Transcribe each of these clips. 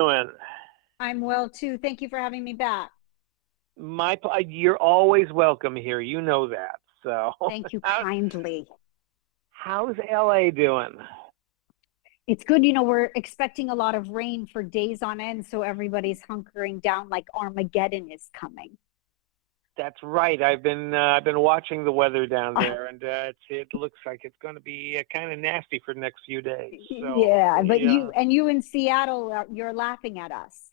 doing? I'm well too. Thank you for having me back. You're always welcome here. You know that. So, Thank you how, kindly. how's LA doing? It's good, we're expecting a lot of rain for days on end, so everybody's hunkering down like Armageddon is coming. That's right. I've been watching the weather down there, and it looks like it's going to be kind of nasty for the next few days. So Yeah, but yeah. you in Seattle, you're laughing at us.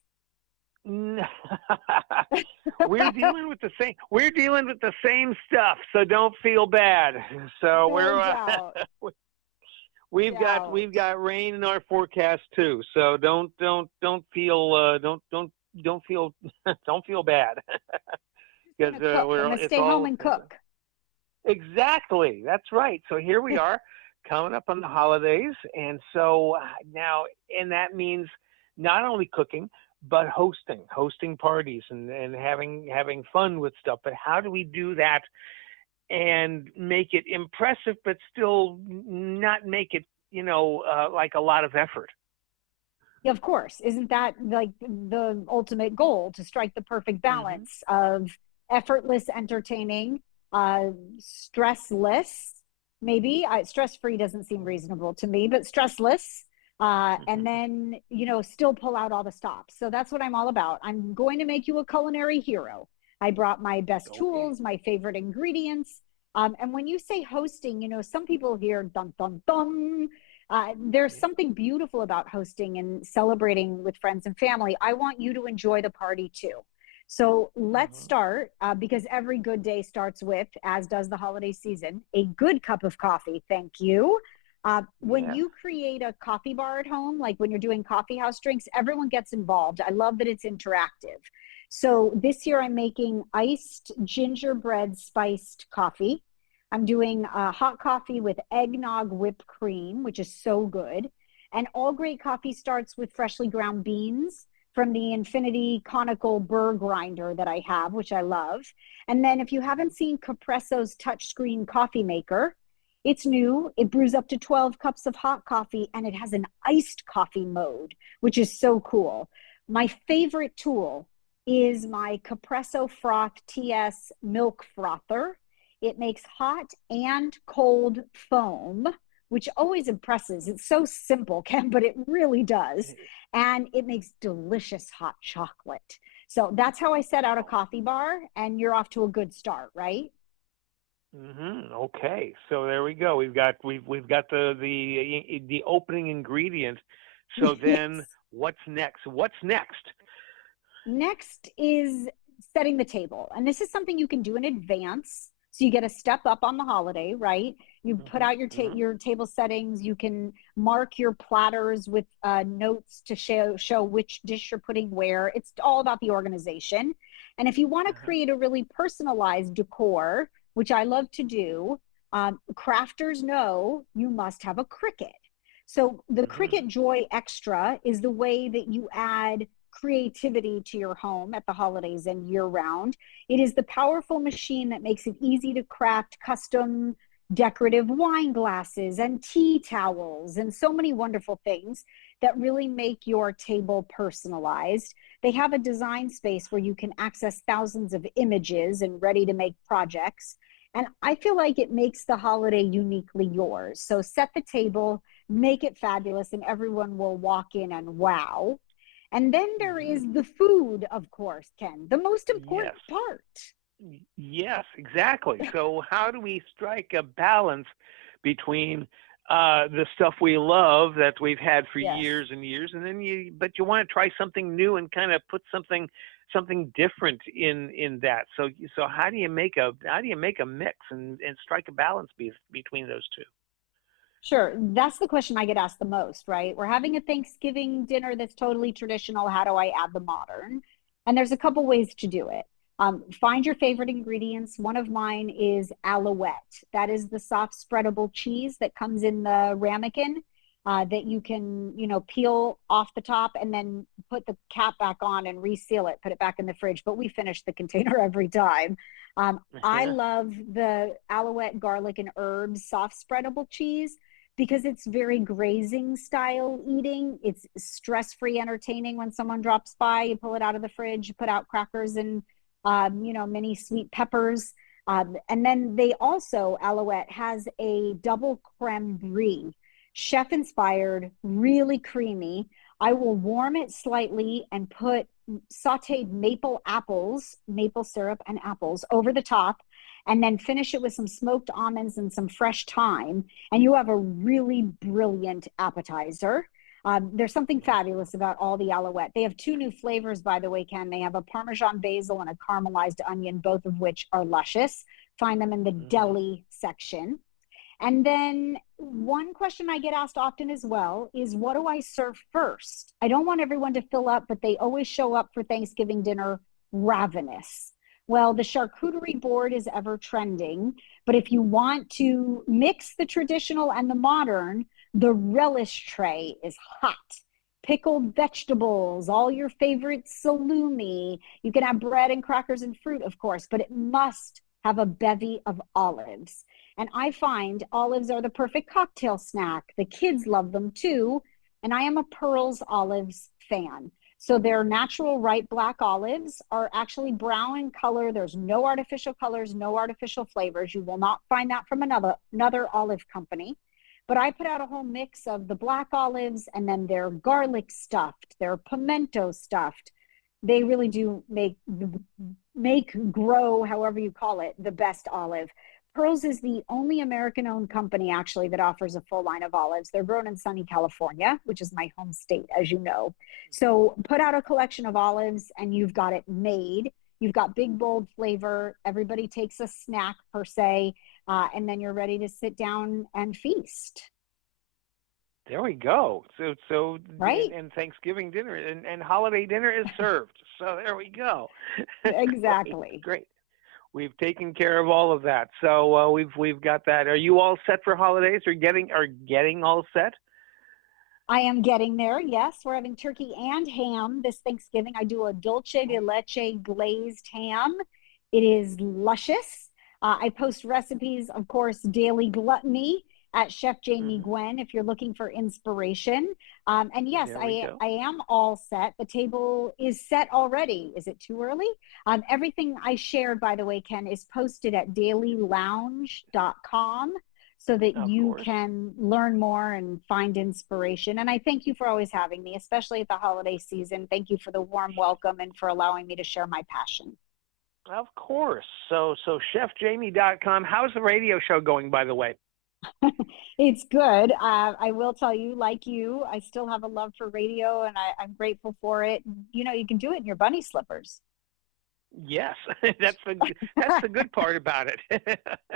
We're dealing with the same stuff, so don't feel bad. So No doubt. we've got Doubt. we've got rain in our forecast too. So don't feel don't feel don't feel bad Just because gonna cook. I'm we're gonna it's stay home all and it's, cook. exactly, that's right. So here we are coming up on the holidays, and so now, and that means not only cooking but hosting parties and having fun with stuff. But how do we do that and make it impressive, but still not make it, like a lot of effort. Yeah, of course. Isn't that like the ultimate goal to strike the perfect Hmm. balance of effortless entertaining, stressless, maybe? Stress-free doesn't seem reasonable to me, but stressless. And then, still pull out all the stops. So that's what I'm all about. I'm going to make you a culinary hero. I brought my best Okay. tools, my favorite ingredients. And when you say hosting, some people hear dun dun dun, there's Yeah. something beautiful about hosting and celebrating with friends and family. I want you to enjoy the party too. So let's Hmm. start because every good day starts with, as does the holiday season, a good cup of coffee. Thank you. When Yes. you create a coffee bar at home, like when you're doing coffee house drinks, everyone gets involved. I love that it's interactive. So this year I'm making iced gingerbread spiced coffee. I'm doing hot coffee with eggnog whipped cream, which is so good. And all great coffee starts with freshly ground beans from the Infinity conical burr grinder that I have, which I love. And then if you haven't seen Capresso's touchscreen coffee maker, it's new. It brews up to 12 cups of hot coffee and it has an iced coffee mode, which is so cool. My favorite tool is my Capresso Froth TS milk frother. It makes hot and cold foam, which always impresses. It's so simple, Ken, but it really does. And it makes delicious hot chocolate. So that's how I set out a coffee bar, and you're off to a good start, right? Okay. So there we go. We've got the opening ingredient. So then Yes. what's next? What's next? Next is setting the table. And this is something you can do in advance. So you get a step up on the holiday, right? You put Hmm. out Hmm. your table settings. You can mark your platters with notes to show which dish you're putting where. It's all about the organization. And if you want to Uh-huh. create a really personalized decor, which I love to do, crafters know you must have a Cricut. So the Hmm. Cricut Joy Extra is the way that you add creativity to your home at the holidays and year round. It is the powerful machine that makes it easy to craft custom decorative wine glasses and tea towels and so many wonderful things that really make your table personalized. They have a design space where you can access thousands of images and ready to make projects. And I feel like it makes the holiday uniquely yours. So set the table, make it fabulous, and everyone will walk in and wow. And then there Hmm. is the food, of course, Ken, the most Yes. important part. Yes, exactly. So how do we strike a balance between the stuff we love that we've had for Yes. years and years, and then but you want to try something new and kind of put something different in that. So how do you make a mix and strike a balance between those two? Sure. That's the question I get asked the most, right? We're having a Thanksgiving dinner that's totally traditional. How do I add the modern? And there's a couple ways to do it. Find your favorite ingredients. One of mine is Alouette. That is the soft spreadable cheese that comes in the ramekin that you can, peel off the top and then put the cap back on and reseal it, put it back in the fridge. But we finish the container every time. I Yeah. love the Alouette garlic and herbs soft spreadable cheese because it's very grazing style eating. It's stress-free entertaining. When someone drops by, you pull it out of the fridge, you put out crackers and mini sweet peppers. And then they also, Alouette has a double creme brie, chef inspired, really creamy. I will warm it slightly and put sauteed maple syrup and apples over the top, and then finish it with some smoked almonds and some fresh thyme. And you have a really brilliant appetizer. There's something fabulous about all the Alouette. They have two new flavors, by the way, Ken. They have a Parmesan basil and a caramelized onion, both of which are luscious. Find them in the deli section. And then one question I get asked often as well is, what do I serve first? I don't want everyone to fill up, but they always show up for Thanksgiving dinner ravenous. Well, the charcuterie board is ever trending, but if you want to mix the traditional and the modern, the relish tray is hot. Pickled vegetables, all your favorite salumi. You can have bread and crackers and fruit, of course, but it must have a bevy of olives. And I find olives are the perfect cocktail snack. The kids love them too. And I am a Pearls olives fan. So their natural ripe black olives are actually brown in color. There's no artificial colors, no artificial flavors. You will not find that from another olive company. But I put out a whole mix of the black olives, and then they're garlic stuffed, they're pimento stuffed. They really do grow, however you call it, the best olive. Pearls is the only American-owned company, actually, that offers a full line of olives. They're grown in sunny California, which is my home state, as you know. So put out a collection of olives, and you've got it made. You've got big, bold flavor. Everybody takes a snack, per se, and then you're ready to sit down and feast. There we go. So, right? and Thanksgiving dinner and holiday dinner is served. So there we go. Exactly. Great. We've taken care of all of that. So we've got that. Are you all set for holidays? Or getting all set? I am getting there. Yes, we're having turkey and ham this Thanksgiving. I do a dulce de leche glazed ham. It is luscious. I post recipes, of course, Daily Gluttony at Chef Jamie Gwen if you're looking for inspiration. And yes, I am all set. The table is set already. Is it too early? Everything I shared, by the way, Ken, is posted at dailylounge.com so that you can learn more and find inspiration. And I thank you for always having me, especially at the holiday season. Thank you for the warm welcome and for allowing me to share my passion. Of course. So chefjamie.com. How's the radio show going, by the way? It's good. I will tell you, like you, I still have a love for radio, and I'm grateful for it. You know, you can do it in your bunny slippers. Yes, that's the good part about it.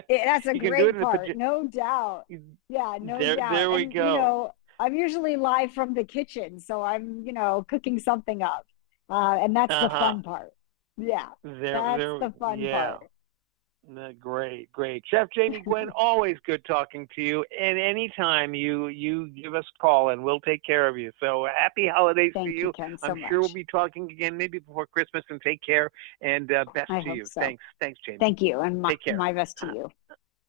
That's a great part, no doubt. Yeah, no doubt. There we go. You know, I'm usually live from the kitchen, so I'm cooking something up, and that's the fun part. Yeah, that's the fun part. Great. Chef Jamie Gwen, always good talking to you. And anytime you give us a call, and we'll take care of you. So happy holidays to you. Ken, I'm sure we'll be talking again maybe before Christmas, and take care, and best to you. So. Thanks, Jamie. Thank you, and my best to you.